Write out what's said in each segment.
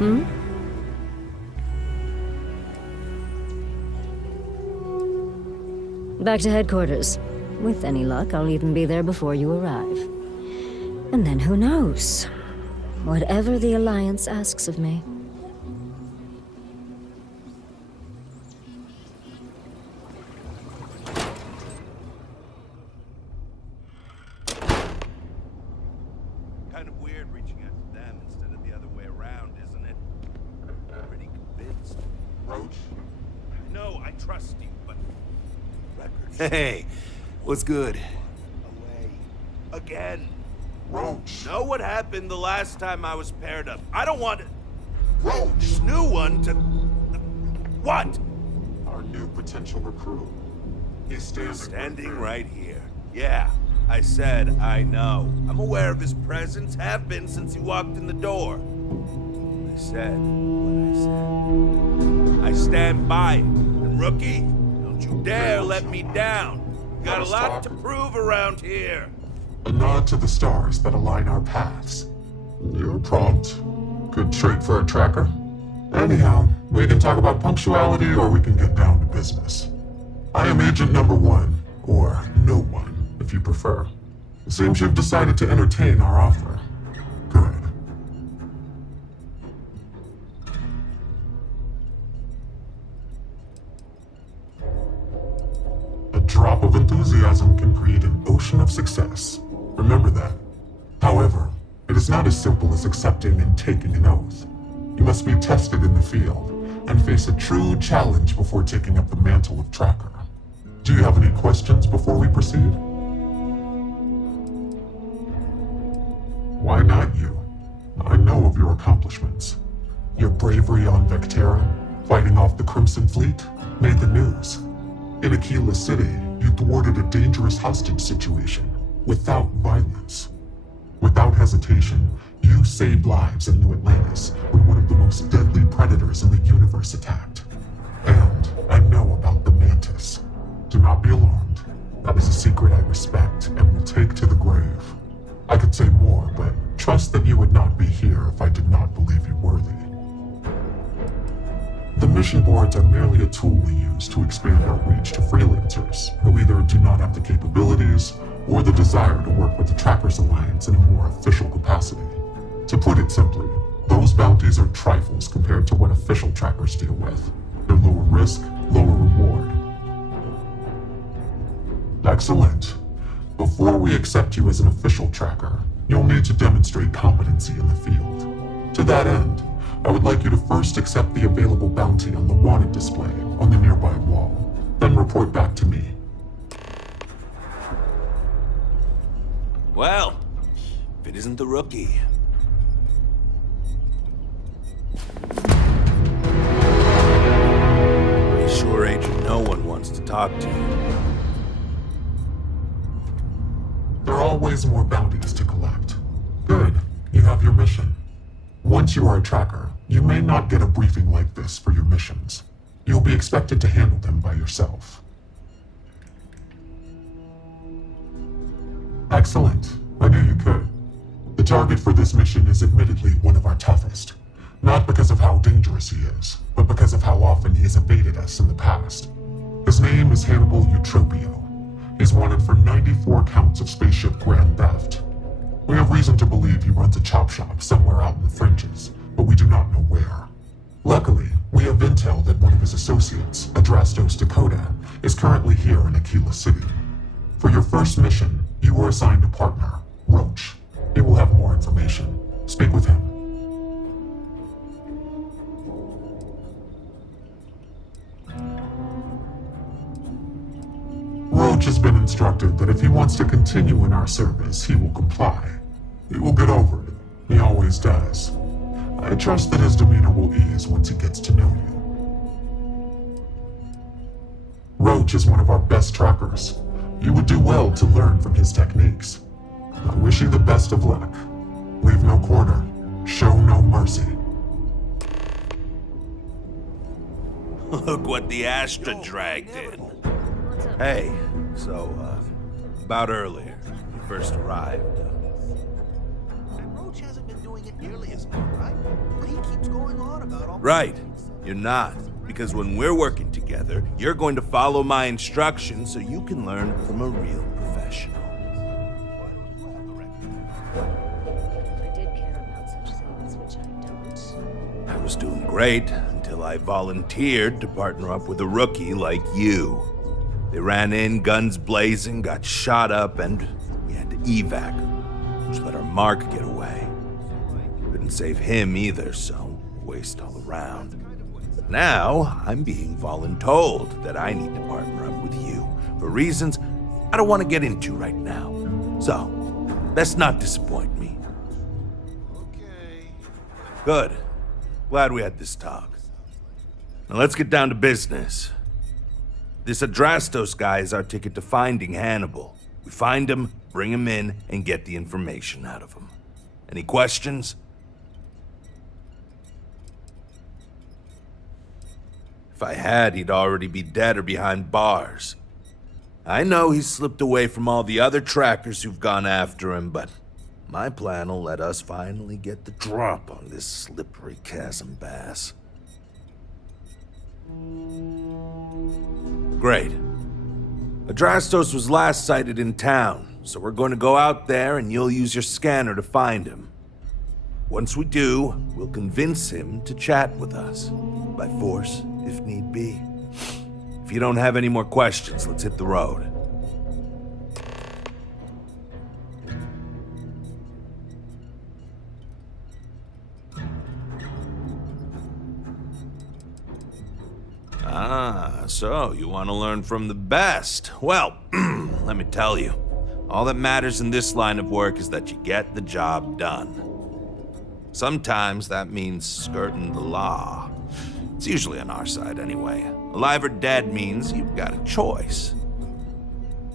Hmm? Back to headquarters. With any luck, I'll even be there before you arrive. And then who knows? Whatever the Alliance asks of me. Kind of weird reaching out to them instead of the other way around, isn't it? I'm pretty convinced. Roach? No, I trust you, but... records... Hey, what's good? away. Again. Roach! Know what happened the last time I was paired up? I don't want Roach! this new one to... What? Our new potential recruit. He's Standing right here. Yeah, I said I know. I'm aware of his presence, have been since he walked in the door. I said what I said. I stand by it. And rookie, don't you dare let me down. Got a lot to prove around here. A nod to the stars that align our paths. You're prompt. Good trait for a tracker. Anyhow, we can talk about punctuality or we can get down to business. I am Agent Number 1, or No One, if you prefer. It seems you've decided to entertain our offer. Good. A drop of enthusiasm can create an ocean of success. Remember that. However, it is not as simple as accepting and taking an oath. You must be tested in the field and face a true challenge before taking up the mantle of tracker. Do you have any questions before we proceed? Why not you? I know of your accomplishments. Your bravery on Vectera, fighting off the Crimson Fleet, made the news. In Aquila City, you thwarted a dangerous hostage situation without violence. Without hesitation, you saved lives in New Atlantis when one of the most deadly predators in the universe attacked. And I know about the Mantis. Do not be alarmed. That is a secret I respect and will take to the grave. I could say more, but trust that you would not be here if I did not believe you worthy. The mission boards are merely a tool we use to expand our reach to freelancers who either do not have the capabilities or the desire to work with the Trackers Alliance in a more official capacity. To put it simply, those bounties are trifles compared to what official trackers deal with. They're lower risk, lower reward. Excellent. Before we accept you as an official tracker, you'll need to demonstrate competency in the field. To that end, I would like you to first accept the available bounty on the wanted display on the nearby wall, then report back to me. Well, if it isn't the rookie. Pretty sure Agent No One wants to talk to you. There are always more bounties to collect. Good, you have your mission. Once you are a tracker, you may not get a briefing like this for your missions. You'll be expected to handle them by yourself. Excellent. I knew you could. The target for this mission is admittedly one of our toughest. Not because of how dangerous he is, but because of how often he has evaded us in the past. His name is Hannibal Eutropio. He's wanted for 94 counts of spaceship grand theft. We have reason to believe he runs a chop shop somewhere out in the fringes, but we do not know where. Luckily, we have intel that one of his associates, Adrastos Dakota, is currently here in Aquila City. For your first mission, you were assigned a partner, Roach. He will have more information. Speak with him. Roach has been instructed that if he wants to continue in our service, he will comply. He will get over it. He always does. I trust that his demeanor will ease once he gets to know you. Roach is one of our best trackers. You would do well to learn from his techniques. I wish you the best of luck. Leave no quarter. Show no mercy. Look what the Astra dragged in. Hey, so, about earlier, you first arrived. Roach hasn't been doing it nearly as long, right? But he keeps going on about all... Right. You're not. Because when we're working together, you're going to follow my instructions so you can learn from a real professional. I did care about such things, which I don't. I was doing great until I volunteered to partner up with a rookie like you. They ran in, guns blazing, got shot up, and we had to evac, which let our Mark get away. Couldn't save him either, so waste all around. Now, I'm being voluntold that I need to partner up with you for reasons I don't want to get into right now. So, let's not disappoint me. Okay. Good. Glad we had this talk. Now let's get down to business. This Adrastos guy is our ticket to finding Hannibal. We find him, bring him in, and get the information out of him. Any questions? If I had, he'd already be dead or behind bars. I know he's slipped away from all the other trackers who've gone after him, but my plan will let us finally get the drop on this slippery chasm bass. Great. Adrastos was last sighted in town, so we're going to go out there and you'll use your scanner to find him. Once we do, we'll convince him to chat with us, by force, if need be. If you don't have any more questions, let's hit the road. Ah, so you want to learn from the best. Well, let me tell you, all that matters in this line of work is that you get the job done. Sometimes that means skirting the law. It's usually on our side anyway. Alive or dead means you've got a choice.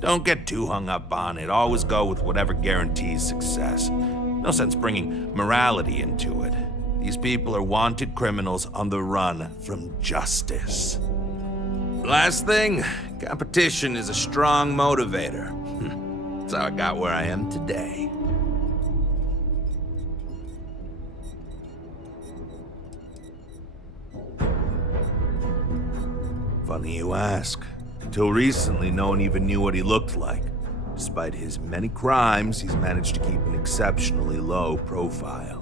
Don't get too hung up on it. Always go with whatever guarantees success. No sense bringing morality into it. These people are wanted criminals on the run from justice. Last thing, competition is a strong motivator. That's how I got where I am today. Funny you ask. Until recently, no one even knew what he looked like. Despite his many crimes, he's managed to keep an exceptionally low profile.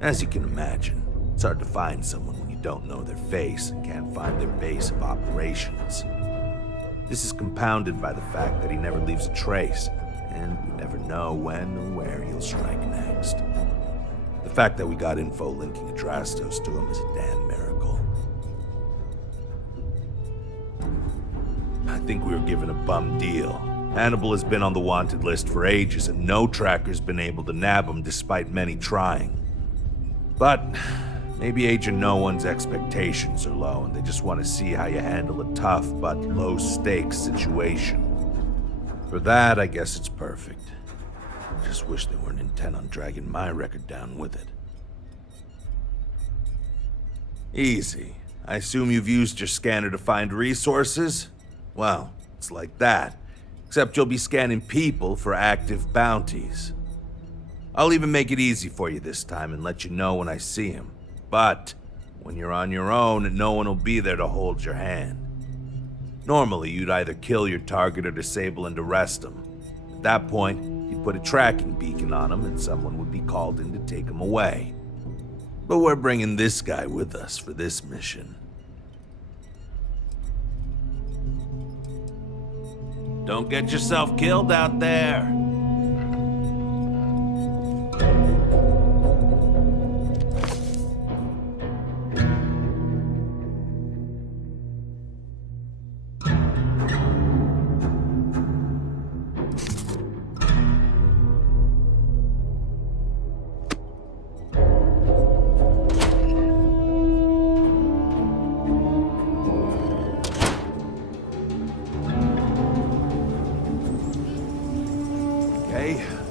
As you can imagine, it's hard to find someone when you don't know their face and can't find their base of operations. This is compounded by the fact that he never leaves a trace, and we never know when or where he'll strike next. The fact that we got info linking Adrastos to him is a damn miracle. I think we were given a bum deal. Hannibal has been on the wanted list for ages, and no tracker's been able to nab him despite many trying. But maybe Agent No One's expectations are low, and they just want to see how you handle a tough but low-stakes situation. For that, I guess it's perfect. I just wish they weren't intent on dragging my record down with it. Easy. I assume you've used your scanner to find resources? Well, it's like that. Except you'll be scanning people for active bounties. I'll even make it easy for you this time and let you know when I see him. But when you're on your own, no one will be there to hold your hand. Normally, you'd either kill your target or disable and arrest him. At that point, you'd put a tracking beacon on him and someone would be called in to take him away. But we're bringing this guy with us for this mission. Don't get yourself killed out there.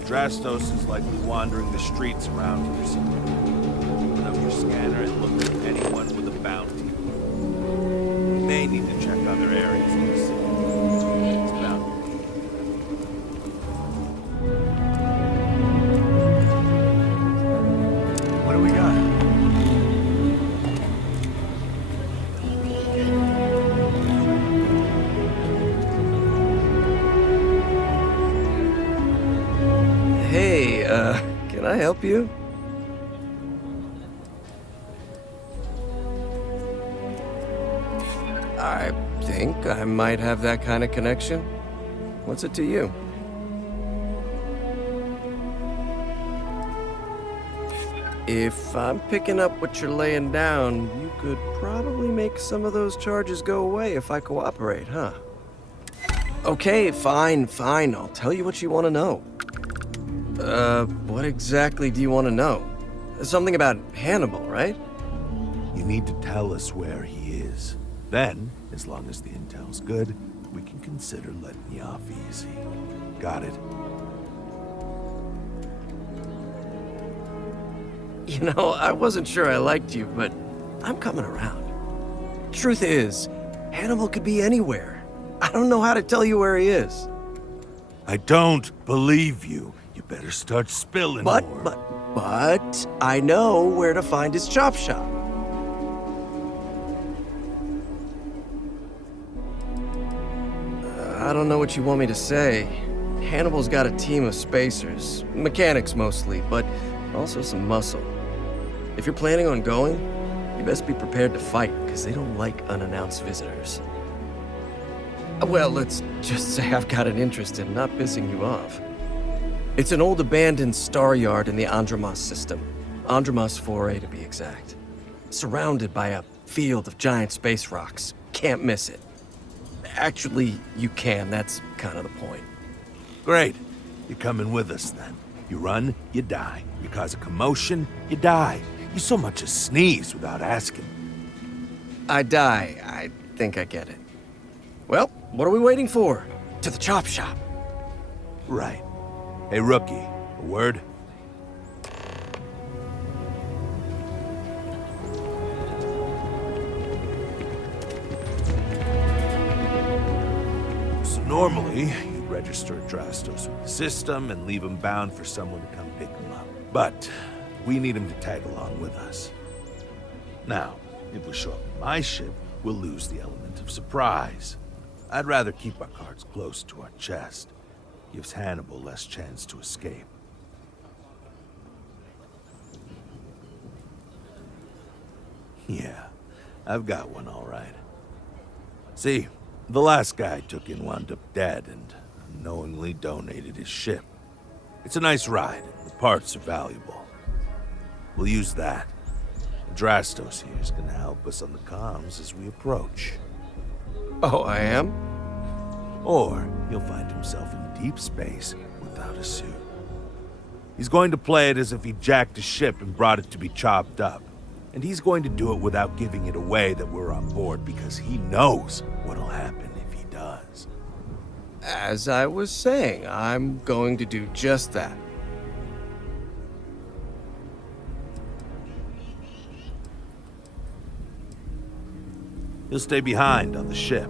Adrastos is likely wandering the streets around here somewhere. Open up your scanner and look for anyone with a bounty. You may need to check other areas in the city. It's bound. can I help you? I think I might have that kind of connection. What's it to you? If I'm picking up what you're laying down, you could probably make some of those charges go away if I cooperate, huh? Okay, fine. I'll tell you what you want to know. What exactly do you want to know? Something about Hannibal, right? You need to tell us where he is. Then, as long as the intel's good, we can consider letting you off easy. Got it? You know, I wasn't sure I liked you, but I'm coming around. Truth is, Hannibal could be anywhere. I don't know how to tell you where he is. I don't believe you. You better start spilling more. But I know where to find his chop shop. I don't know what you want me to say. Hannibal's got a team of spacers, mechanics mostly, but also some muscle. If you're planning on going, you best be prepared to fight, because they don't like unannounced visitors. Well, let's just say I've got an interest in not pissing you off. It's an old abandoned star yard in the Andromos system. Andromos 4A to be exact. Surrounded by a field of giant space rocks. Can't miss it. Actually, you can. That's kind of the point. Great. You're coming with us then. You run, you die. You cause a commotion, you die. You so much as sneeze without asking. I die. I think I get it. Well, what are we waiting for? To the chop shop. Right. Hey, rookie, a word? So normally, you register Drastos with the system and leave him bound for someone to come pick him up. But we need him to tag along with us. Now, if we show up in my ship, we'll lose the element of surprise. I'd rather keep our cards close to our chest. Gives Hannibal less chance to escape. Yeah, I've got one all right. See, the last guy I took in wound up dead and unknowingly donated his ship. It's a nice ride, and the parts are valuable. We'll use that. Drastos here is gonna help us on the comms as we approach. Oh, I am? Or he'll find himself in deep space without a suit. He's going to play it as if he jacked a ship and brought it to be chopped up. And he's going to do it without giving it away that we're on board because he knows what'll happen if he does. As I was saying, I'm going to do just that. He'll stay behind on the ship.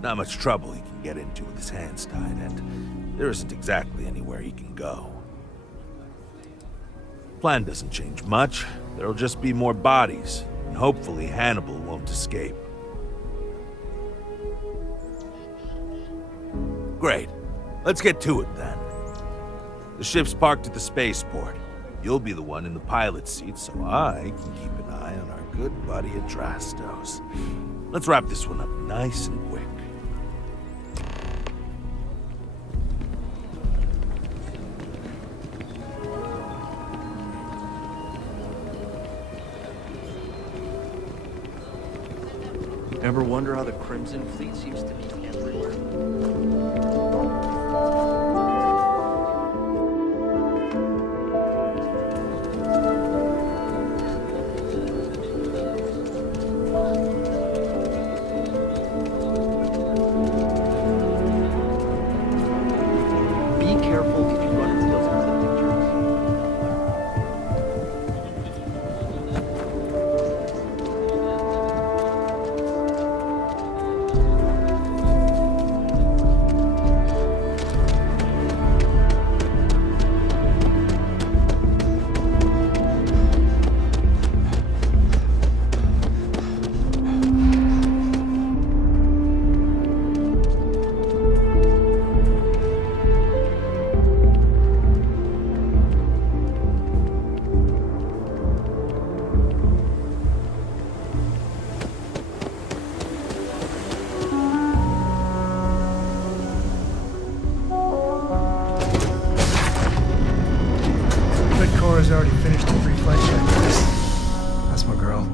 Not much trouble he can get into with his hands tied, and there isn't exactly anywhere he can go. Plan doesn't change much. There'll just be more bodies, and hopefully Hannibal won't escape. Great. Let's get to it then. The ship's parked at the spaceport. You'll be the one in the pilot's seat, so I can keep an eye on our good buddy Adrastos. Let's wrap this one up nice and quick. Ever wonder how the Crimson Fleet seems to be everywhere? Be careful if you run into those ecliptic jerks. She's already finished the pre-flight checklist. That's my girl.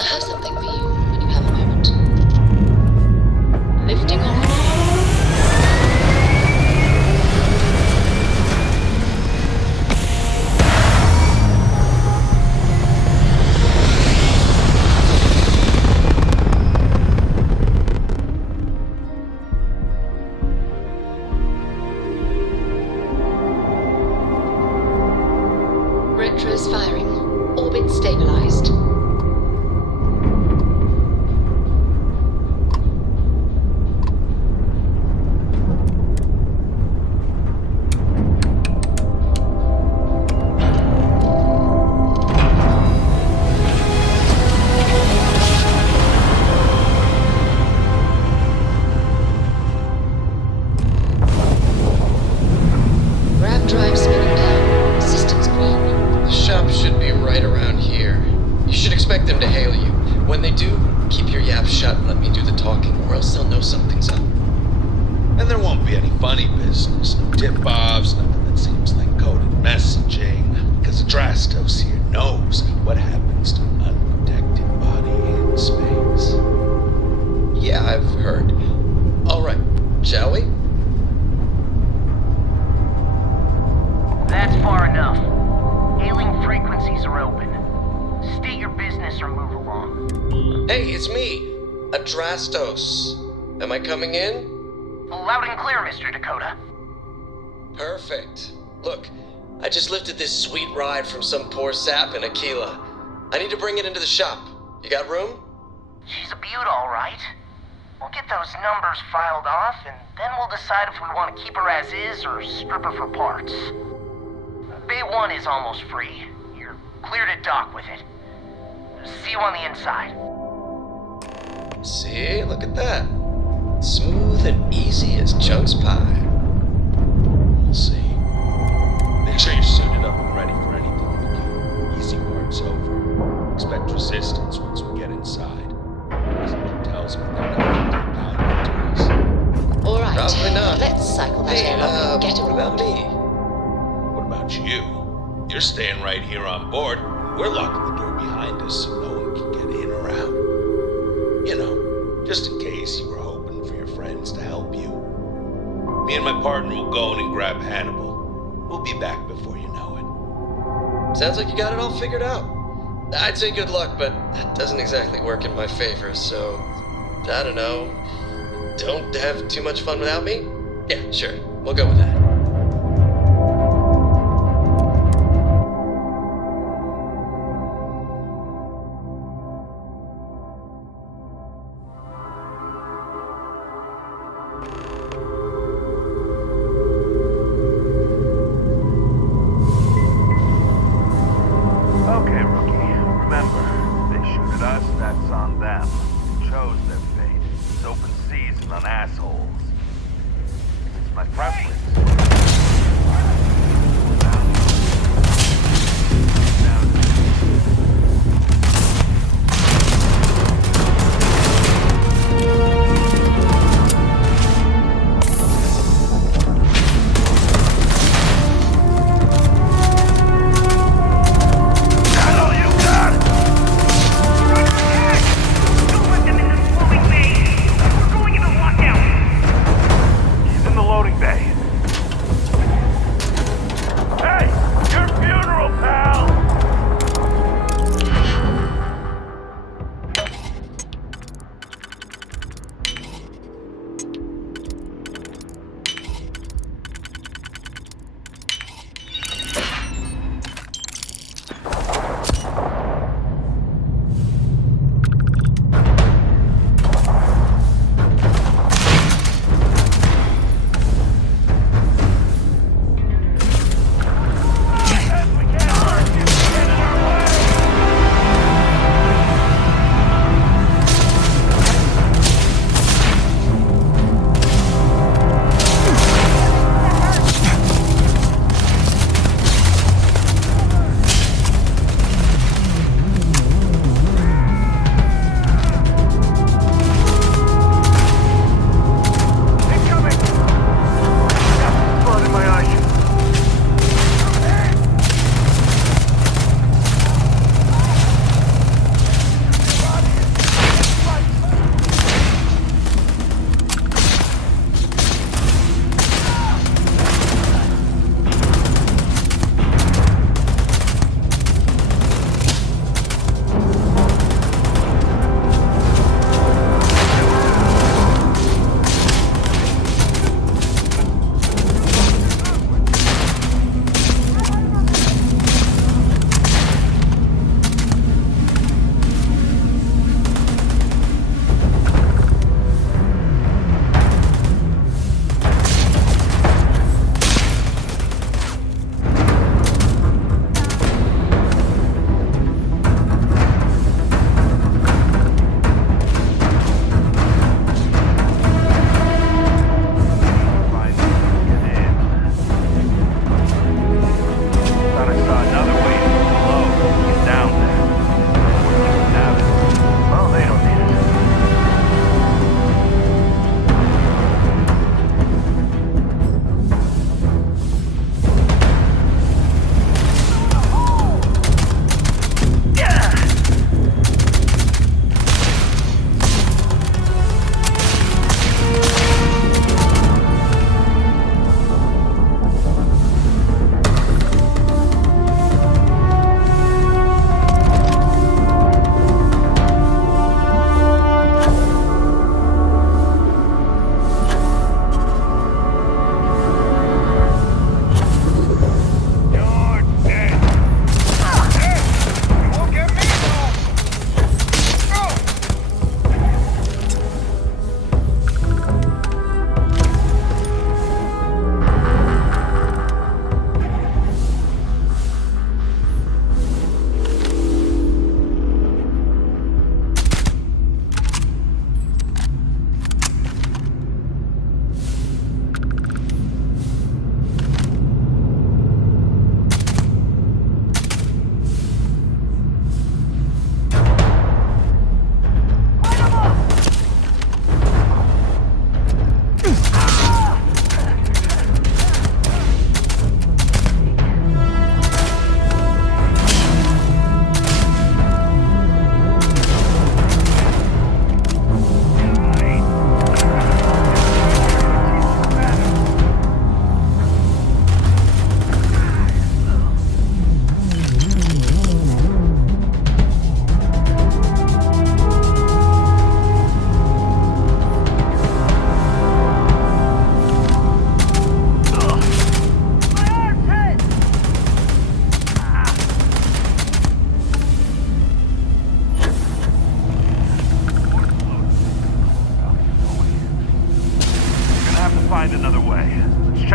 I have something for you when you have a moment. Lifting off. Retros firing. Orbit stabilized. Grav drive spinning down. Systems green. The shop should be right around here. You should expect them to hail you. When they do, keep your yap shut and let me do the talking, or else they'll know something's up. And there won't be any funny business, no tip-offs, nothing that seems like coded messaging, because Drastos here knows what happens to an unprotected body in space. Yeah, I've heard. All right, shall we? That's far enough. Hailing frequencies are open. State your business or move along. Hey, it's me, Adrastos. Am I coming in? Loud and clear, Mr. Dakota. Perfect. Look, I just lifted this sweet ride from some poor sap in Aquila. I need to bring it into the shop. You got room? She's a beaut, all right. We'll get those numbers filed off, and then we'll decide if we want to keep her as is or strip her for parts. Bay 1 is almost free. You're clear to dock with it. See you on the inside. See, look at that. Smooth and easy as Chunk's pie. We'll see. Make sure you're suited up and ready for anything we do. Easy part's over. Expect resistance once we get inside. Something tells me they're going to pound into us. All right. Probably not. Let's cycle that air up and get what it. about me? What about you? You're staying right here on board. We're locking the door behind us so no one can get in or out. You know, just in case you were hoping for your friends to help you. Me and my partner will go in and grab Hannibal. We'll be back before you know Sounds like you got it all figured out. I'd say good luck, but that doesn't exactly work in my favor, so I don't know. Don't have too much fun without me? Yeah, sure. We'll go with that. Okay, rookie. Remember, they shoot at us, that's on them. Chose their fate. It's open season on assholes. It's my preference. He's in the loading bay.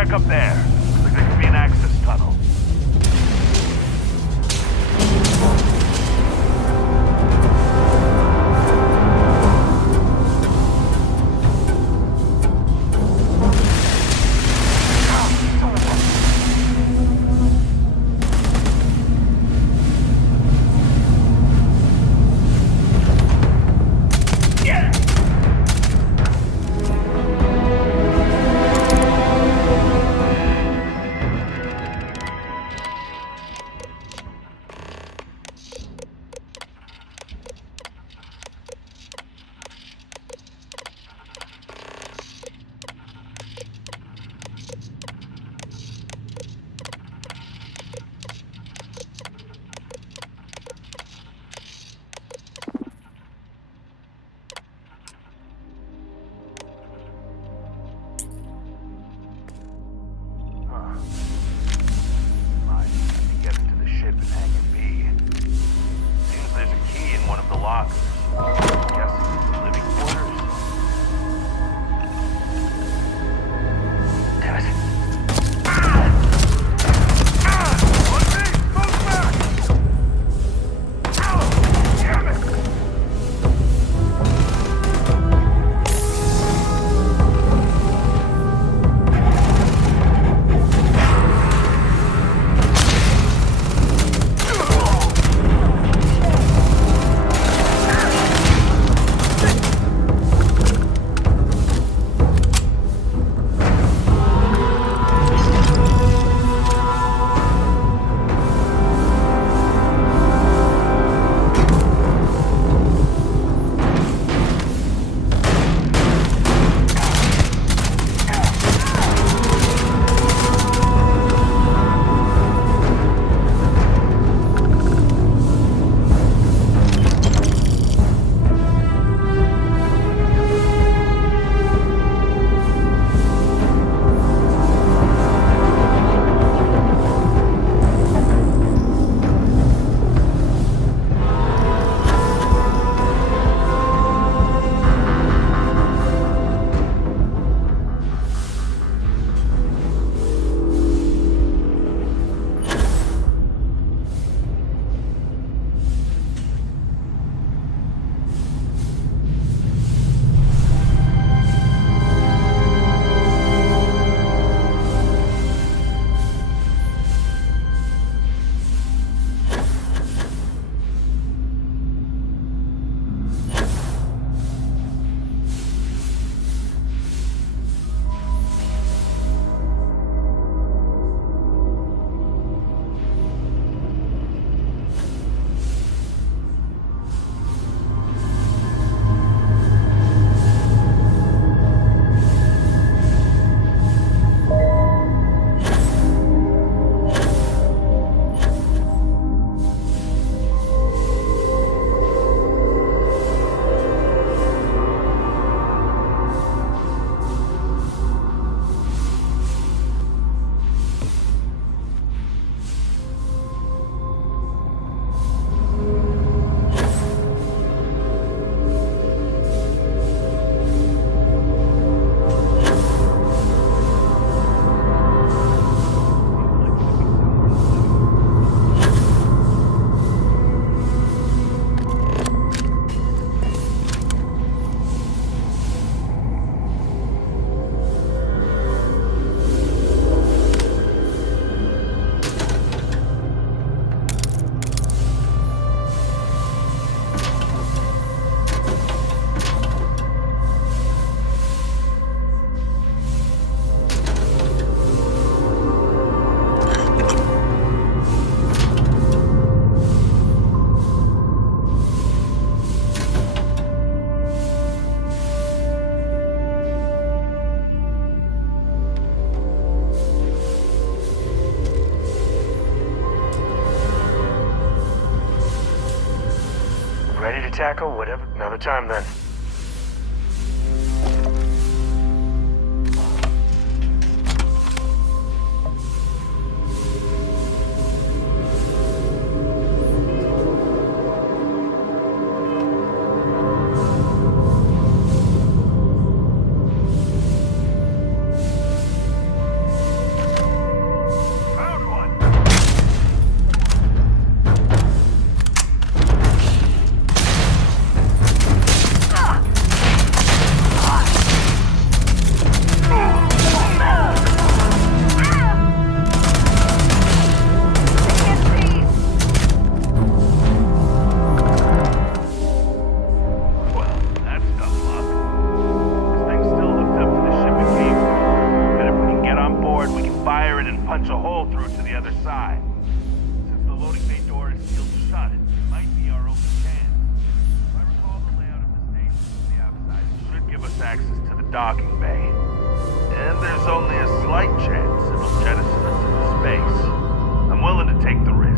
Check up there. Looks like there could be an access tunnel. tackle, whatever. Another time then. punch a hole through to the other side. Since the loading bay door is sealed shut, it might be our only chance. If I recall the layout of the station from the outside, it should give us access to the docking bay. And there's only a slight chance it'll jettison us into space. I'm willing to take the risk.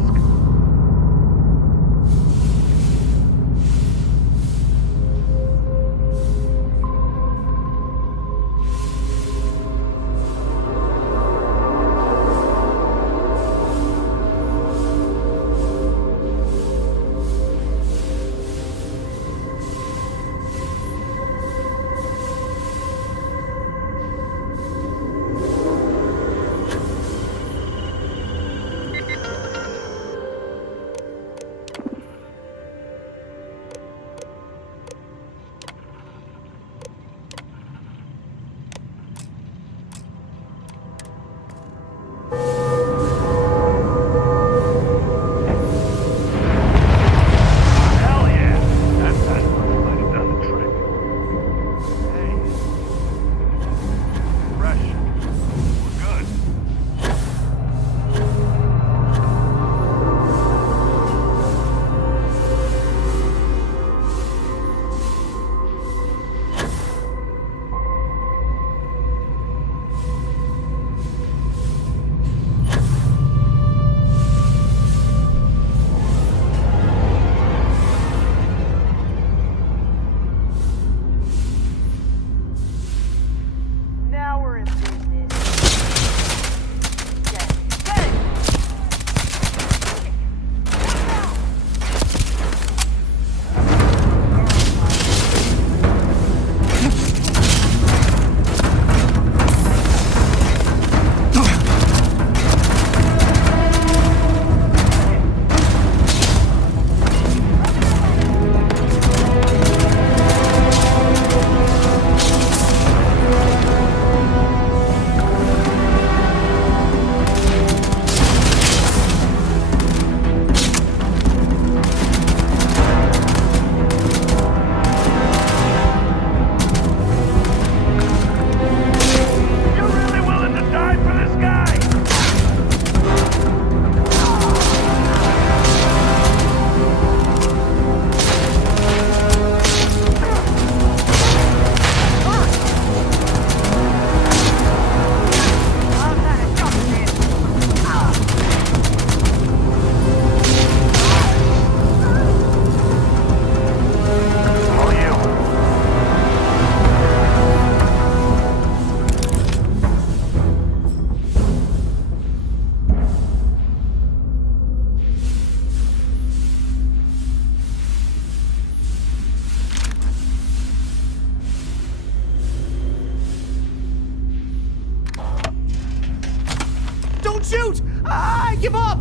Shoot! I give up!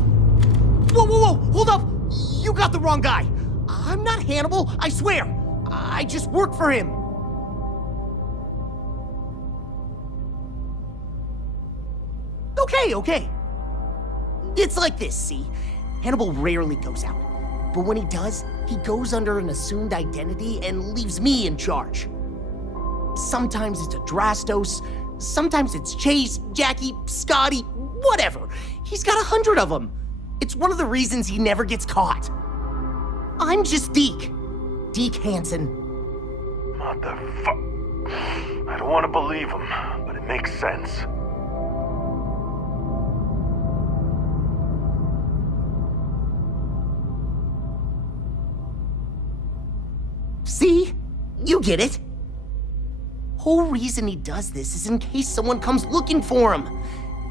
Whoa, whoa, whoa! Hold up! You got the wrong guy! I'm not Hannibal, I swear! I just work for him! Okay. It's like this, see? Hannibal rarely goes out. But when he does, he goes under an assumed identity and leaves me in charge. Sometimes it's Adrastos, sometimes it's Chase, Jackie, Scotty, whatever. He's got 100 of them. It's one of the reasons he never gets caught. I'm just Deke. Deke Hansen. Motherfuck. I don't want to believe him, but it makes sense. See? You get it. Whole reason he does this is in case someone comes looking for him.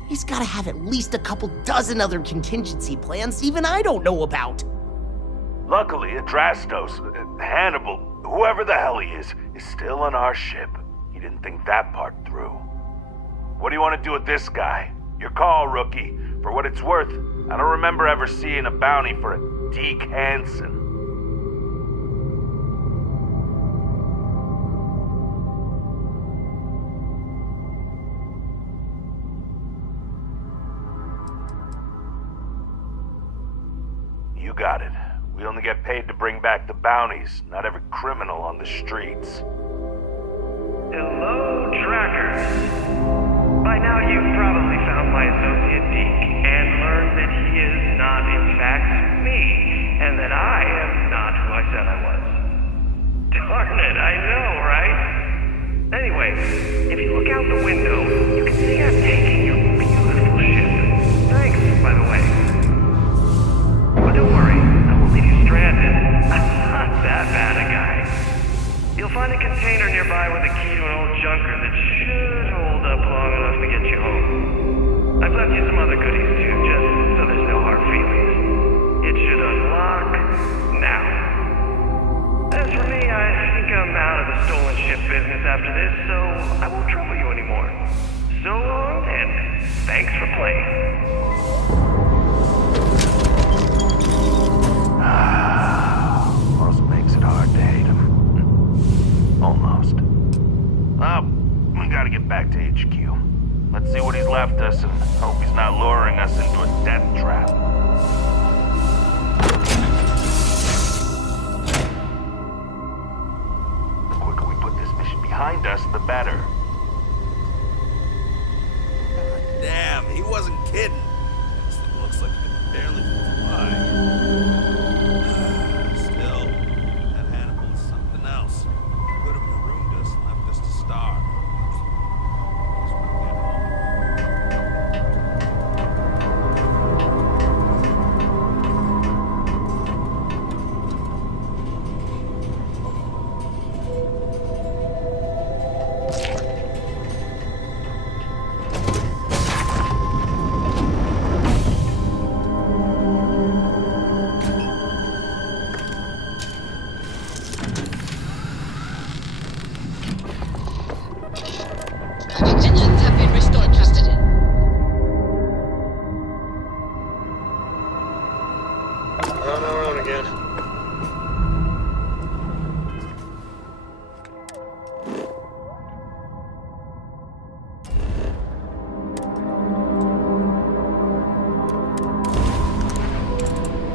He's gotta have at least a couple dozen other contingency plans even I don't know about. Luckily, Adrastos, Hannibal, whoever the hell he is still on our ship. He didn't think that part through. What do you want to do with this guy? Your call, rookie. For what it's worth, I don't remember ever seeing a bounty for a Deke Hansen. You got it. We only get paid to bring back the bounties, not every criminal on the streets. Hello, trackers. By now you've probably found my my associate Deke and learn that he is not in fact me, and that I am not who I said I was. Darn it, I know, right? Anyway, if you look out the window, you can see I'm taking your beautiful ship. Thanks, by the way. But don't worry, I won't leave you stranded. I'm not that bad a guy. You'll find a container nearby with a key to an old junker that should hold up long enough to get you home. I've left you some other goodies too, just so there's no hard feelings. It should unlock now. As for me, I think I'm out of the stolen ship business after this, so I won't trouble you anymore. So long, and thanks for playing. Also makes it hard to hate him. Almost. We gotta get back to HQ. Let's see what he's left us and hope he's not luring us into a death trap. The quicker we put this mission behind us, the better. God damn, he wasn't kidding. This thing looks like it can barely fly. Still, that Hannibal is something else. Could have marooned us and left us to starve. At least we'll get home. Connections have been restored, Custody. On our own again.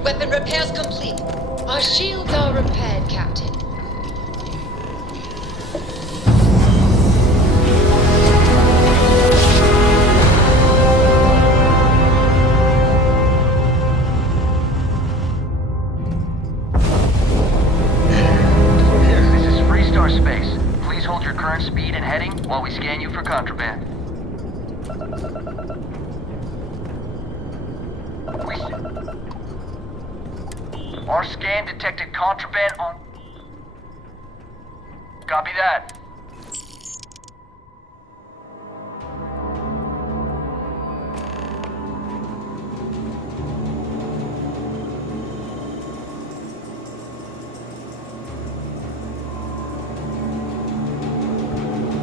Weapon repairs complete. Our shields are repaired, Captain. This is Freestar Space. Please hold your current speed and heading while we scan you for contraband. Our scan detected contraband on... Copy that.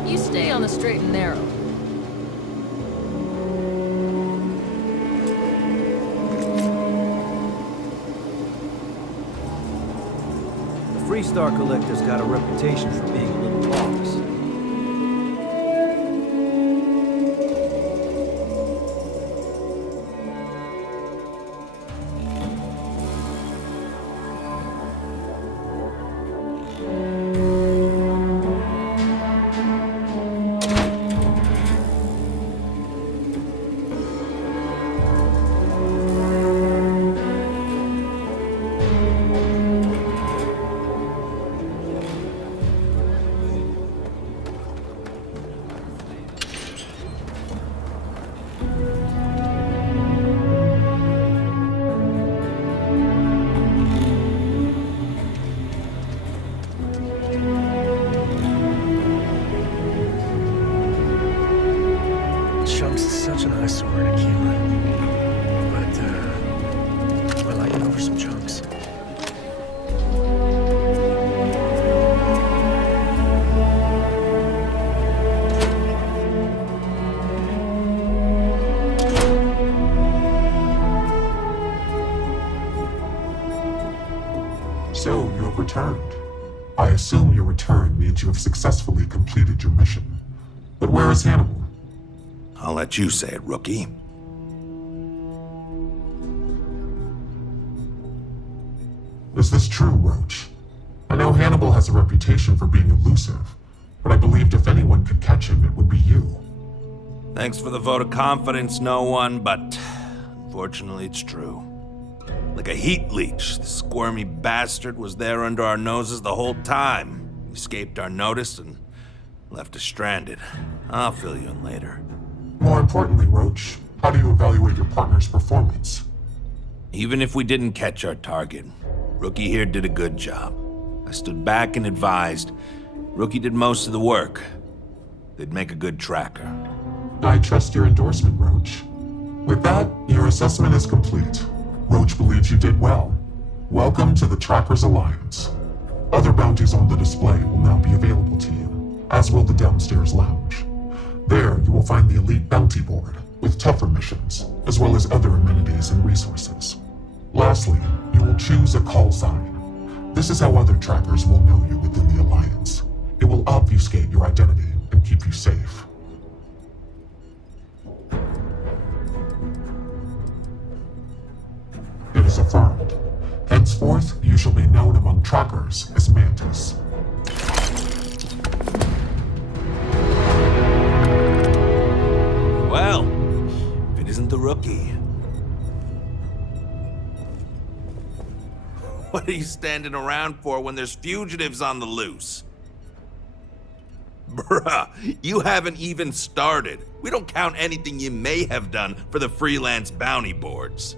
You stay on the straight and narrow. The Freestar Collector's got a reputation for being a little lawless. Chunks is such an eyesore in Aquila. But, I like it over some chunks. So, you have returned. I assume your return means you have successfully completed your mission. But where is Hannibal? I'll let you say it, rookie. Is this true, Roach? I know Hannibal has a reputation for being elusive, but I believed if anyone could catch him, it would be you. Thanks for the vote of confidence, no one, but unfortunately it's true. Like a heat leech, the squirmy bastard was there under our noses the whole time. He escaped our notice and left us stranded. I'll fill you in later. More importantly, Roach, how do you evaluate your partner's performance? Even if we didn't catch our target, Rookie here did a good job. I stood back and advised. Rookie did most of the work. They'd make a good tracker. I trust your endorsement, Roach. With that, your assessment is complete. Roach believes you did well. Welcome to the Trackers Alliance. Other bounties on the display will now be available to you, as will the downstairs lounge. There, you will find the Elite Bounty Board, with tougher missions, as well as other amenities and resources. Lastly, you will choose a call sign. This is how other trackers will know you within the Alliance. It will obfuscate your identity and keep you safe. It is affirmed. Henceforth, you shall be known among trackers as Mantis. Well, if it isn't the Rookie. What are you standing around for when there's fugitives on the loose? Bruh, you haven't even started. We don't count anything you may have done for the freelance bounty boards.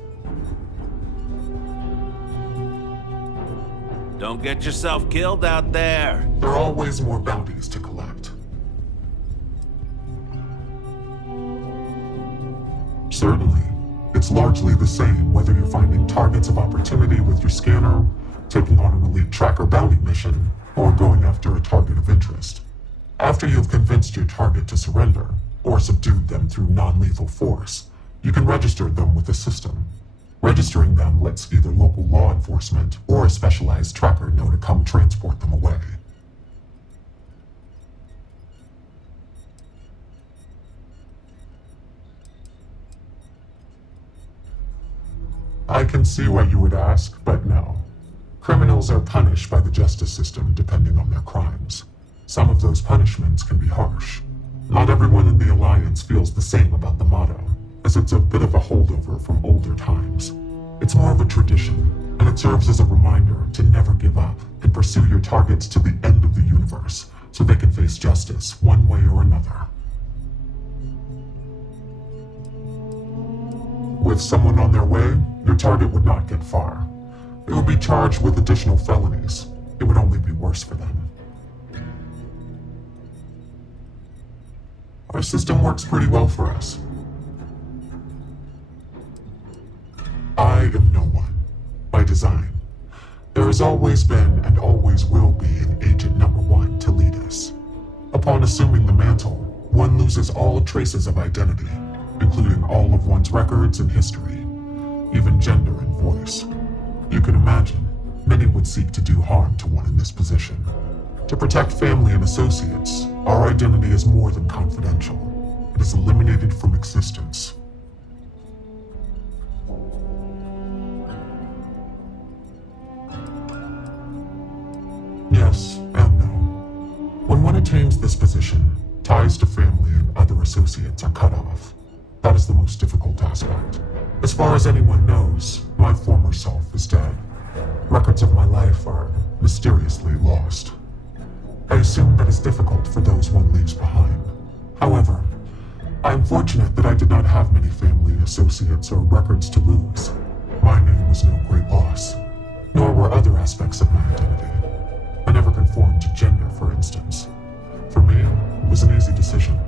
Don't get yourself killed out there. There are always more bounties to collect. Certainly. It's largely the same whether you're finding targets of opportunity with your scanner, taking on an elite tracker bounty mission, or going after a target of interest. After you've convinced your target to surrender, or subdued them through non-lethal force, you can register them with the system. Registering them lets either local law enforcement or a specialized tracker know to come transport them away. I can see why you would ask, but no. Criminals are punished by the justice system depending on their crimes. Some of those punishments can be harsh. Not everyone in the Alliance feels the same about the motto, as it's a bit of a holdover from older times. It's more of a tradition, and it serves as a reminder to never give up and pursue your targets to the end of the universe, so they can face justice one way or another. With someone on their way, your target would not get far. They would be charged with additional felonies. It would only be worse for them. Our system works pretty well for us. I am no one, by design. There has always been and always will be an Agent Number 1 to lead us. Upon assuming the mantle, one loses all traces of identity, including all of one's records and history, even gender and voice. You can imagine, many would seek to do harm to one in this position. To protect family and associates, our identity is more than confidential. It is eliminated from existence. Yes and no. When one attains this position, ties to family and other associates are cut off. That is the most difficult aspect. As far as anyone knows, my former self is dead. Records of my life are mysteriously lost. I assume that is difficult for those one leaves behind. However, I am fortunate that I did not have many family, associates, or records to lose. My name was no great loss, nor were other aspects of my identity. I never conformed to gender, for instance. For me, it was an easy decision.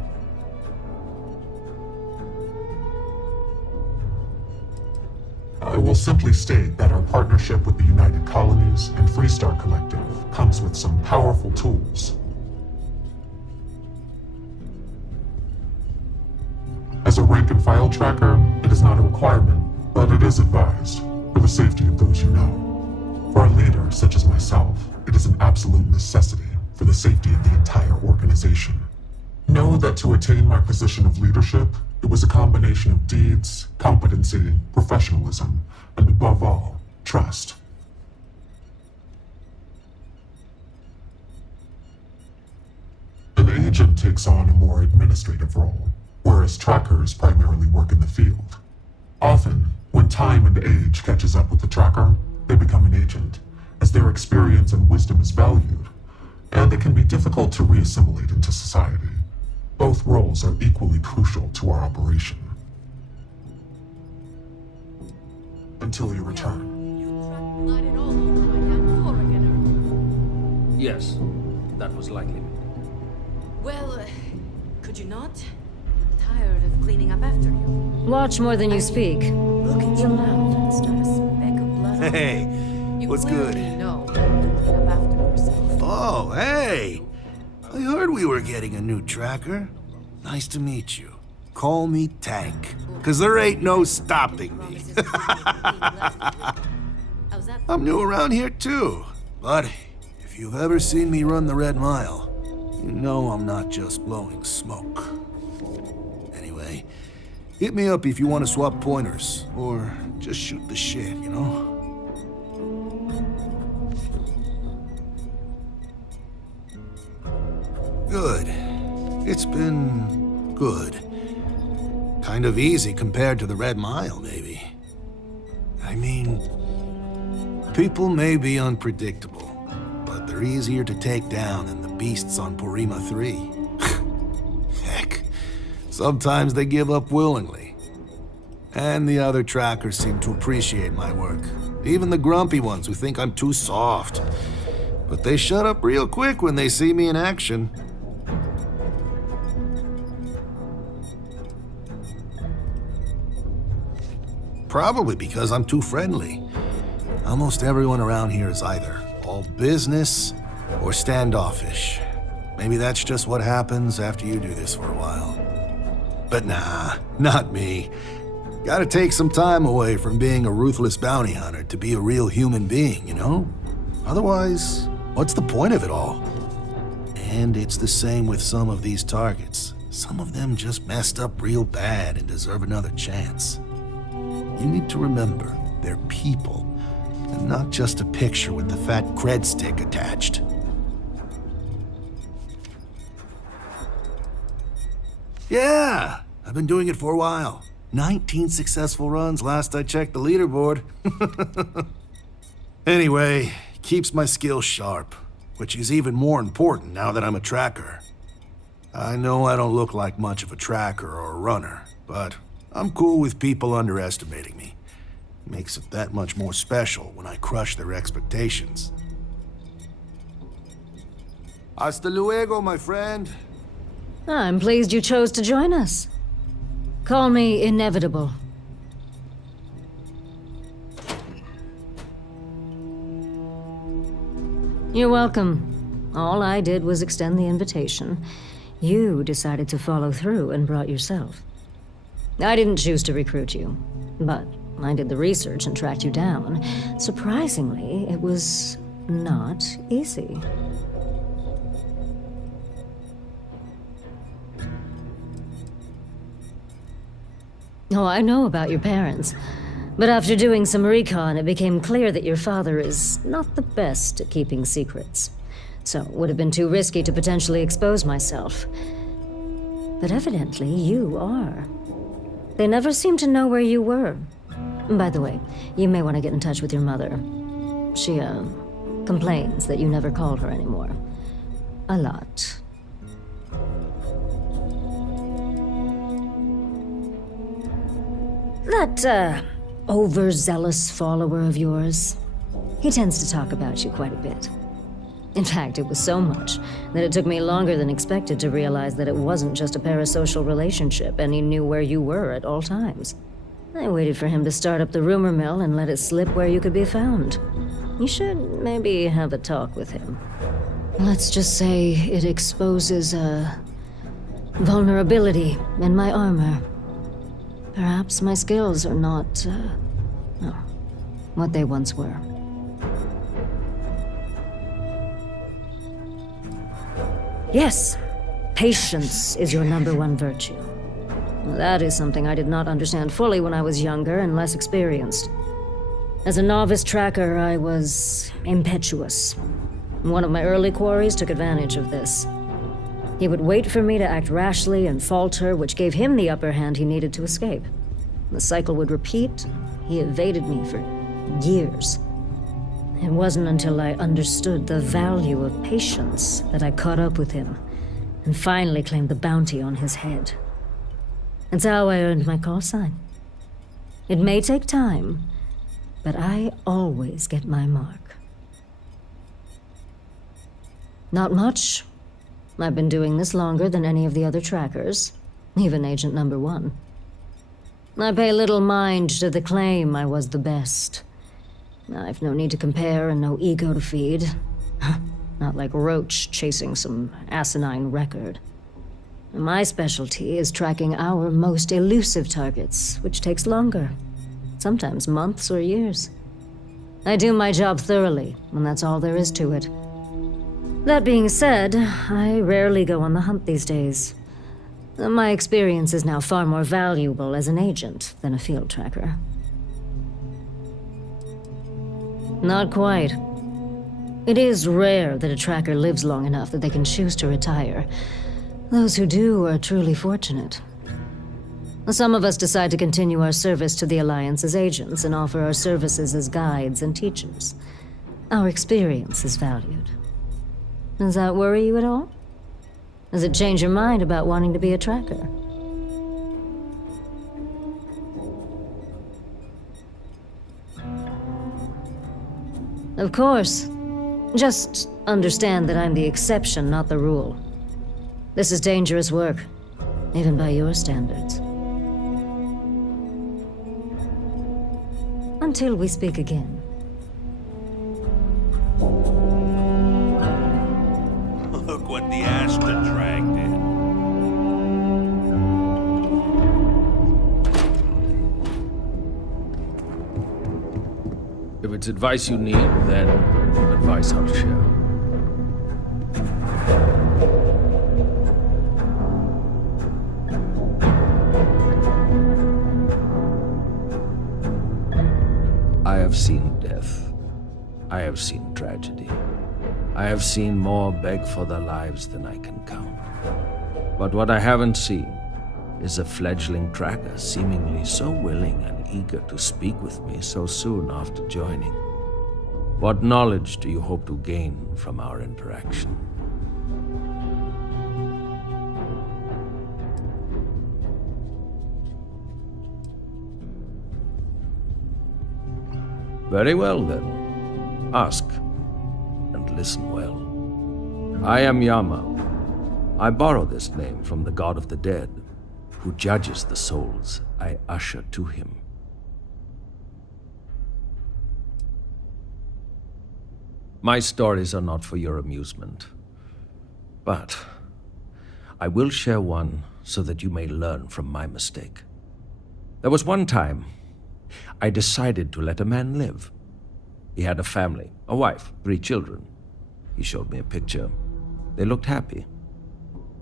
I will simply state that our partnership with the United Colonies and Freestar Collective comes with some powerful tools. As a rank-and-file tracker, it is not a requirement, but it is advised, for the safety of those you know. For a leader such as myself, it is an absolute necessity for the safety of the entire organization. Know that to attain my position of leadership, it was a combination of deeds, competency, professionalism, and above all, trust. An agent takes on a more administrative role, whereas trackers primarily work in the field. Often, when time and age catches up with the tracker, they become an agent, as their experience and wisdom is valued, and it can be difficult to reassimilate into society. Both roles are equally crucial to our operation. Until you return. Yes, that was likely. Well, could you not? Tired of cleaning up after you. Watch more than you speak. Look at you now, faster. A speck of blood. Hey, what's good? No, clean up after yourself. Oh, hey! I heard we were getting a new tracker. Nice to meet you. Call me Tank, 'cause there ain't no stopping me. I'm new around here too, but if you've ever seen me run the Red Mile, you know I'm not just blowing smoke. Anyway, hit me up if you want to swap pointers, or just shoot the shit, you know? Good. It's been good. Kind of easy compared to the Red Mile, maybe. I mean, people may be unpredictable, but they're easier to take down than the beasts on Porima 3. Heck, sometimes they give up willingly. And the other trackers seem to appreciate my work. Even the grumpy ones who think I'm too soft. But they shut up real quick when they see me in action. Probably because I'm too friendly. Almost everyone around here is either all business or standoffish. Maybe that's just what happens after you do this for a while. But nah, not me. Gotta take some time away from being a ruthless bounty hunter to be a real human being, you know? Otherwise, what's the point of it all? And it's the same with some of these targets. Some of them just messed up real bad and deserve another chance. You need to remember, they're people, and not just a picture with the fat cred stick attached. Yeah, I've been doing it for a while. 19 successful runs last I checked the leaderboard. Anyway, keeps my skills sharp, which is even more important now that I'm a tracker. I know I don't look like much of a tracker or a runner, but I'm cool with people underestimating me. Makes it that much more special when I crush their expectations. Hasta luego, my friend. I'm pleased you chose to join us. Call me Inevitable. You're welcome. All I did was extend the invitation. You decided to follow through and brought yourself. I didn't choose to recruit you, but I did the research and tracked you down. Surprisingly, it was not easy. Oh, I know about your parents. But after doing some recon, it became clear that your father is not the best at keeping secrets. So it would have been too risky to potentially expose myself. But evidently, you are. They never seemed to know where you were. By the way, you may want to get in touch with your mother. She, complains that you never call her anymore. A lot. That, overzealous follower of yours, he tends to talk about you quite a bit. In fact, it was so much that it took me longer than expected to realize that it wasn't just a parasocial relationship and he knew where you were at all times. I waited for him to start up the rumor mill and let it slip where you could be found. You should maybe have a talk with him. Let's just say it exposes a vulnerability in my armor. Perhaps my skills are not, what they once were. Yes, patience is your #1 virtue. That is something I did not understand fully when I was younger and less experienced. As a novice tracker, I was impetuous. One of my early quarries took advantage of this. He would wait for me to act rashly and falter, which gave him the upper hand he needed to escape. The cycle would repeat. He evaded me for years. It wasn't until I understood the value of patience that I caught up with him and finally claimed the bounty on his head. It's how I earned my call sign. It may take time, but I always get my mark. Not much. I've been doing this longer than any of the other trackers, even Agent Number 1. I pay little mind to the claim I was the best. I've no need to compare and no ego to feed. Not like Roach chasing some asinine record. My specialty is tracking our most elusive targets, which takes longer. Sometimes months or years. I do my job thoroughly, and that's all there is to it. That being said, I rarely go on the hunt these days. My experience is now far more valuable as an agent than a field tracker. Not quite. It is rare that a tracker lives long enough that they can choose to retire. Those who do are truly fortunate. Some of us decide to continue our service to the Alliance as agents and offer our services as guides and teachers. Our experience is valued. Does that worry you at all? Does it change your mind about wanting to be a tracker? Of course. Just understand that I'm the exception, not the rule. This is dangerous work, even by your standards. Until we speak again. Look what the Astra dragged in. If it's advice you need, then advice I'll share. I have seen death. I have seen tragedy. I have seen more beg for their lives than I can count. But what I haven't seen is a fledgling tracker seemingly so willing and eager to speak with me so soon after joining. What knowledge do you hope to gain from our interaction? Very well, then. Ask, and listen well. I am Yama. I borrow this name from the god of the dead, who judges the souls I usher to him. My stories are not for your amusement, but I will share one so that you may learn from my mistake. There was one time I decided to let a man live. He had a family, a wife, 3 children. He showed me a picture. They looked happy.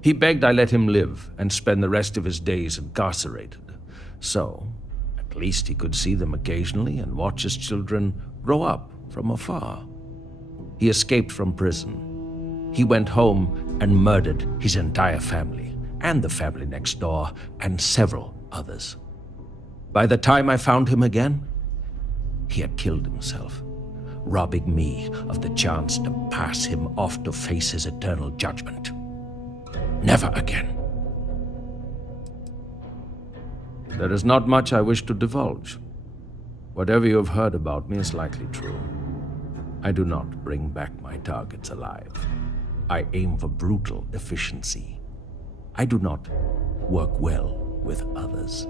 He begged I let him live and spend the rest of his days incarcerated. So, at least he could see them occasionally and watch his children grow up from afar. He escaped from prison. He went home and murdered his entire family, and the family next door, and several others. By the time I found him again, he had killed himself, robbing me of the chance to pass him off to face his eternal judgment. Never again. There is not much I wish to divulge. Whatever you have heard about me is likely true. I do not bring back my targets alive. I aim for brutal efficiency. I do not work well with others.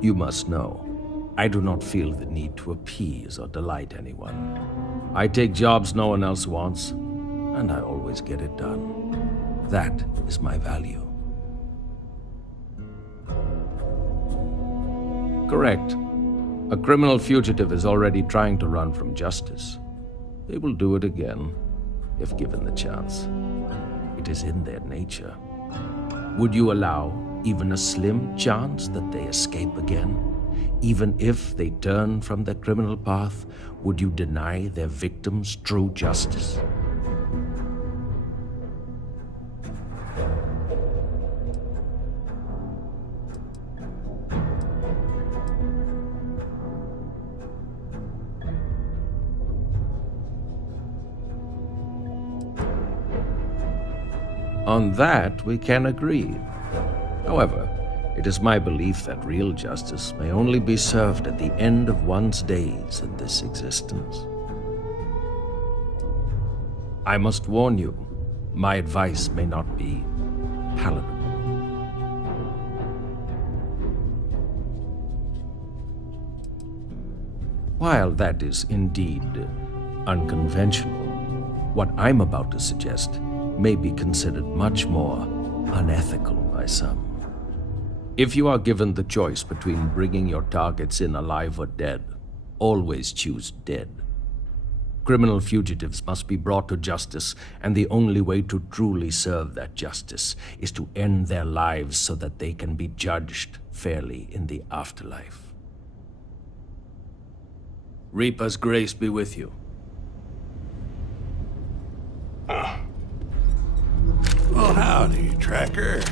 You must know, I do not feel the need to appease or delight anyone. I take jobs no one else wants, and I always get it done. That is my value. Correct. A criminal fugitive is already trying to run from justice. They will do it again, if given the chance. It is in their nature. Would you allow even a slim chance that they escape again? Even if they turn from their criminal path, would you deny their victims true justice? On that, we can agree. However, it is my belief that real justice may only be served at the end of one's days in this existence. I must warn you, my advice may not be palatable. While that is indeed unconventional, what I'm about to suggest may be considered much more unethical by some. If you are given the choice between bringing your targets in alive or dead, always choose dead. Criminal fugitives must be brought to justice, and the only way to truly serve that justice is to end their lives so that they can be judged fairly in the afterlife. Reaper's grace be with you. Well, howdy, Tracker.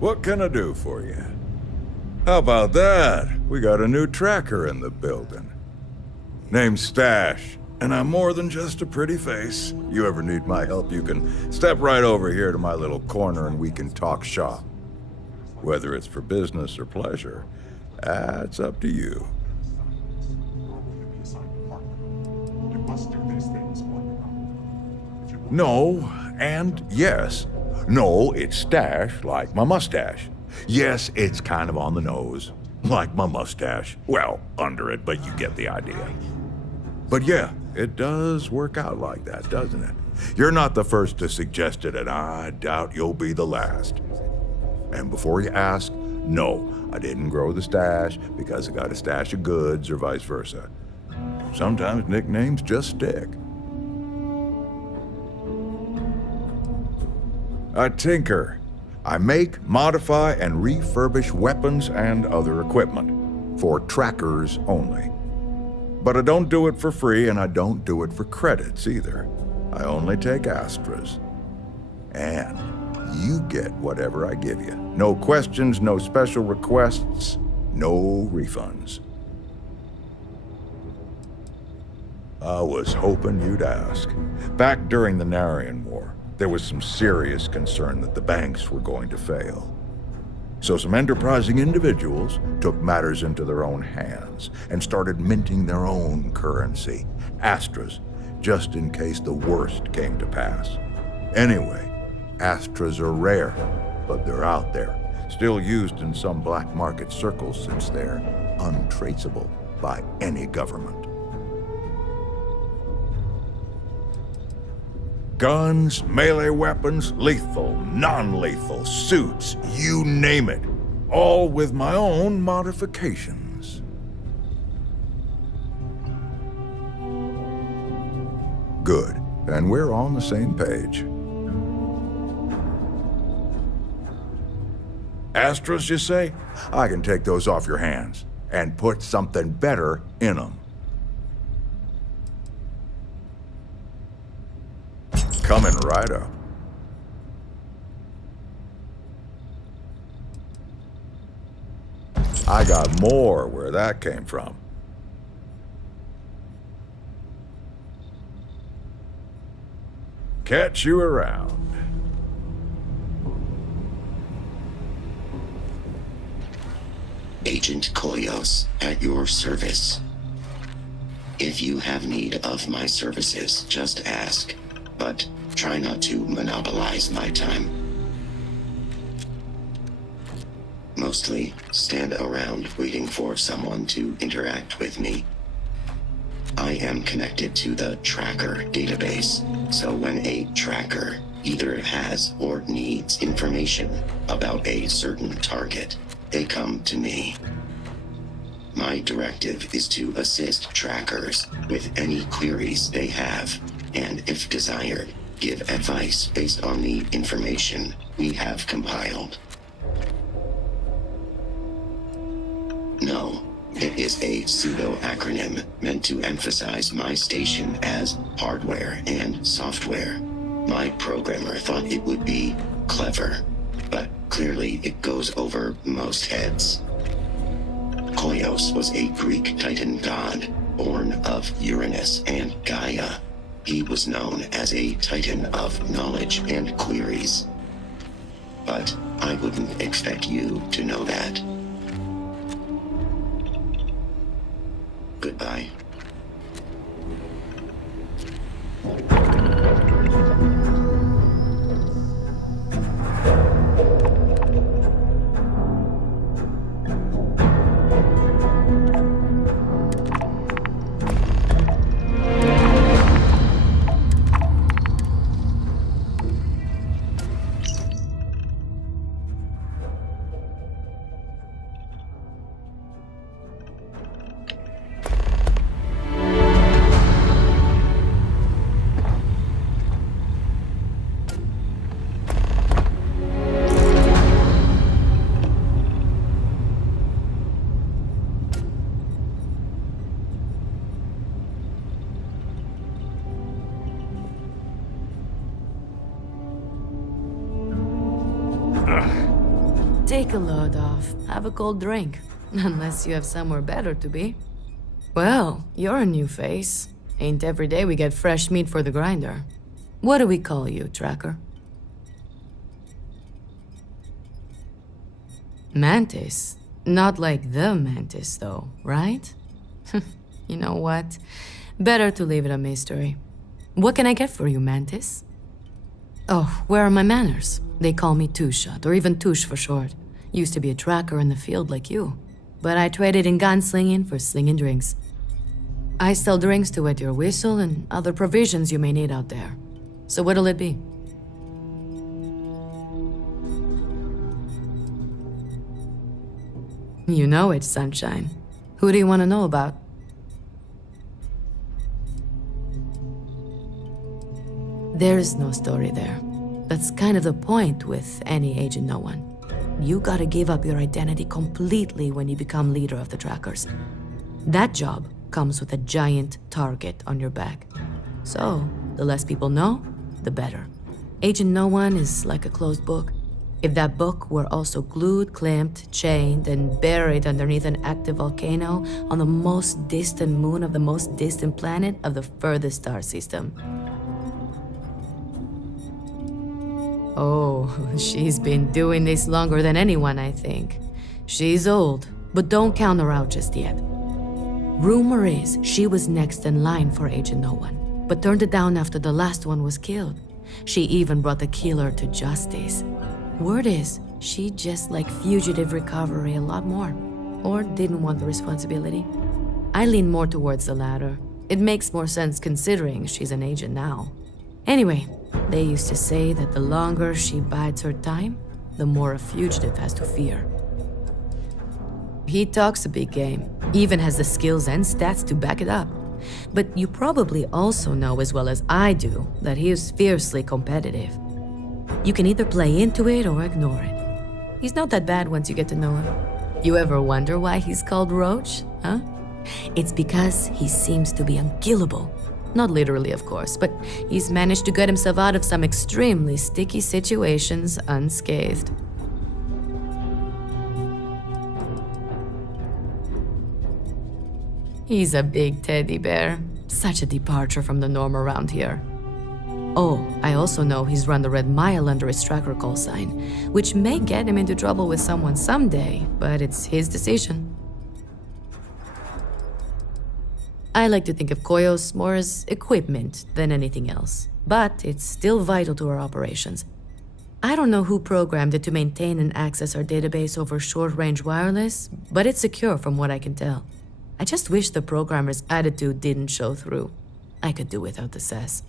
What can I do for you? How about that? We got a new tracker in the building. Name's Stash, and I'm more than just a pretty face. You ever need my help, you can step right over here to my little corner and we can talk shop. Whether it's for business or pleasure, that's up to you. No, and yes. No, it's Stash, like my mustache. Yes, it's kind of on the nose, like my mustache. Well, under it, but you get the idea. But yeah, it does work out like that, doesn't it? You're not the first to suggest it, and I doubt you'll be the last. And before you ask, no, I didn't grow the stash because I got a stash of goods or vice versa. Sometimes nicknames just stick. I tinker. I make, modify, and refurbish weapons and other equipment for trackers only. But I don't do it for free, and I don't do it for credits either. I only take Astras. And you get whatever I give you. No questions, no special requests, no refunds. I was hoping you'd ask. Back during the Narian War, there was some serious concern that the banks were going to fail. So some enterprising individuals took matters into their own hands and started minting their own currency, Astras, just in case the worst came to pass. Anyway, Astras are rare, but they're out there, still used in some black market circles since they're untraceable by any government. Guns, melee weapons, lethal, non-lethal, suits, you name it. All with my own modifications. Good, and we're on the same page. Astras, you say? I can take those off your hands and put something better in them. Coming right up. I got more where that came from. Catch you around. Agent Koyos, at your service. If you have need of my services, just ask. But try not to monopolize my time. Mostly stand around waiting for someone to interact with me. I am connected to the tracker database, so when a tracker either has or needs information about a certain target, they come to me. My directive is to assist trackers with any queries they have, and if desired, give advice based on the information we have compiled. No, it is a pseudo-acronym meant to emphasize my station as hardware and software. My programmer thought it would be clever, but clearly it goes over most heads. Koyos was a Greek Titan god, born of Uranus and Gaia. He was known as a titan of knowledge and queries. But I wouldn't expect you to know that. Goodbye. Take a load off. Have a cold drink. Unless you have somewhere better to be. Well, you're a new face. Ain't every day we get fresh meat for the grinder. What do we call you, Tracker? Mantis? Not like the Mantis, though, right? You know what? Better to leave it a mystery. What can I get for you, Mantis? Oh, where are my manners? They call me Two-Shot, or even Touche for short. Used to be a tracker in the field like you. But I traded in gunslinging for slinging drinks. I sell drinks to wet your whistle and other provisions you may need out there. So what'll it be? You know it, Sunshine. Who do you want to know about? There is no story there. That's kind of the point with any Agent No One. You gotta give up your identity completely when you become leader of the Trackers. That job comes with a giant target on your back. So, the less people know, the better. Agent No One is like a closed book. If that book were also glued, clamped, chained, and buried underneath an active volcano on the most distant moon of the most distant planet of the furthest star system. Oh, she's been doing this longer than anyone, I think. She's old, but don't count her out just yet. Rumor is she was next in line for Agent No One, but turned it down after the last one was killed. She even brought the killer to justice. Word is, she just liked fugitive recovery a lot more, or didn't want the responsibility. I lean more towards the latter. It makes more sense considering she's an agent now. Anyway, they used to say that the longer she bides her time, the more a fugitive has to fear. He talks a big game, even has the skills and stats to back it up. But you probably also know as well as I do that he is fiercely competitive. You can either play into it or ignore it. He's not that bad once you get to know him. You ever wonder why he's called Roach, huh? It's because he seems to be unkillable. Not literally, of course, but he's managed to get himself out of some extremely sticky situations unscathed. He's a big teddy bear. Such a departure from the norm around here. Oh, I also know he's run the Red Mile under his tracker call sign, which may get him into trouble with someone someday, but it's his decision. I like to think of Koyos more as equipment than anything else, but it's still vital to our operations. I don't know who programmed it to maintain and access our database over short-range wireless, but it's secure from what I can tell. I just wish the programmer's attitude didn't show through. I could do without the sass.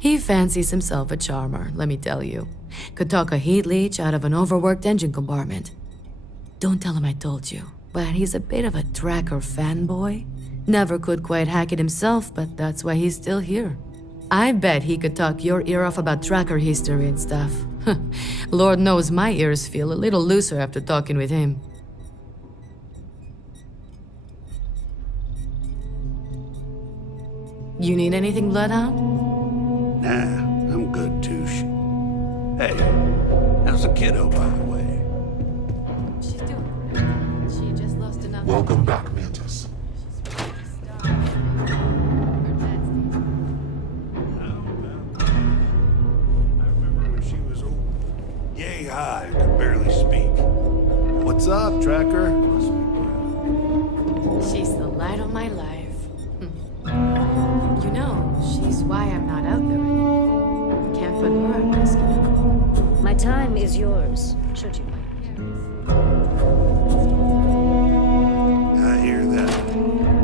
He fancies himself a charmer, let me tell you. Could talk a heat leech out of an overworked engine compartment. Don't tell him I told you, but he's a bit of a tracker fanboy. Never could quite hack it himself, but that's why he's still here. I bet he could talk your ear off about tracker history and stuff. Lord knows my ears feel a little looser after talking with him. You need anything, Bloodhound? Nah, I'm good, Touche. Hey, how's the kiddo, by the way? She's doing great. She just lost enough. Welcome back, Mantis. high, I can barely speak. What's up, Tracker? She's the light of my life. You know, she's why I'm not out there anymore. Can't put her at risk, you know. My time is yours, should you like.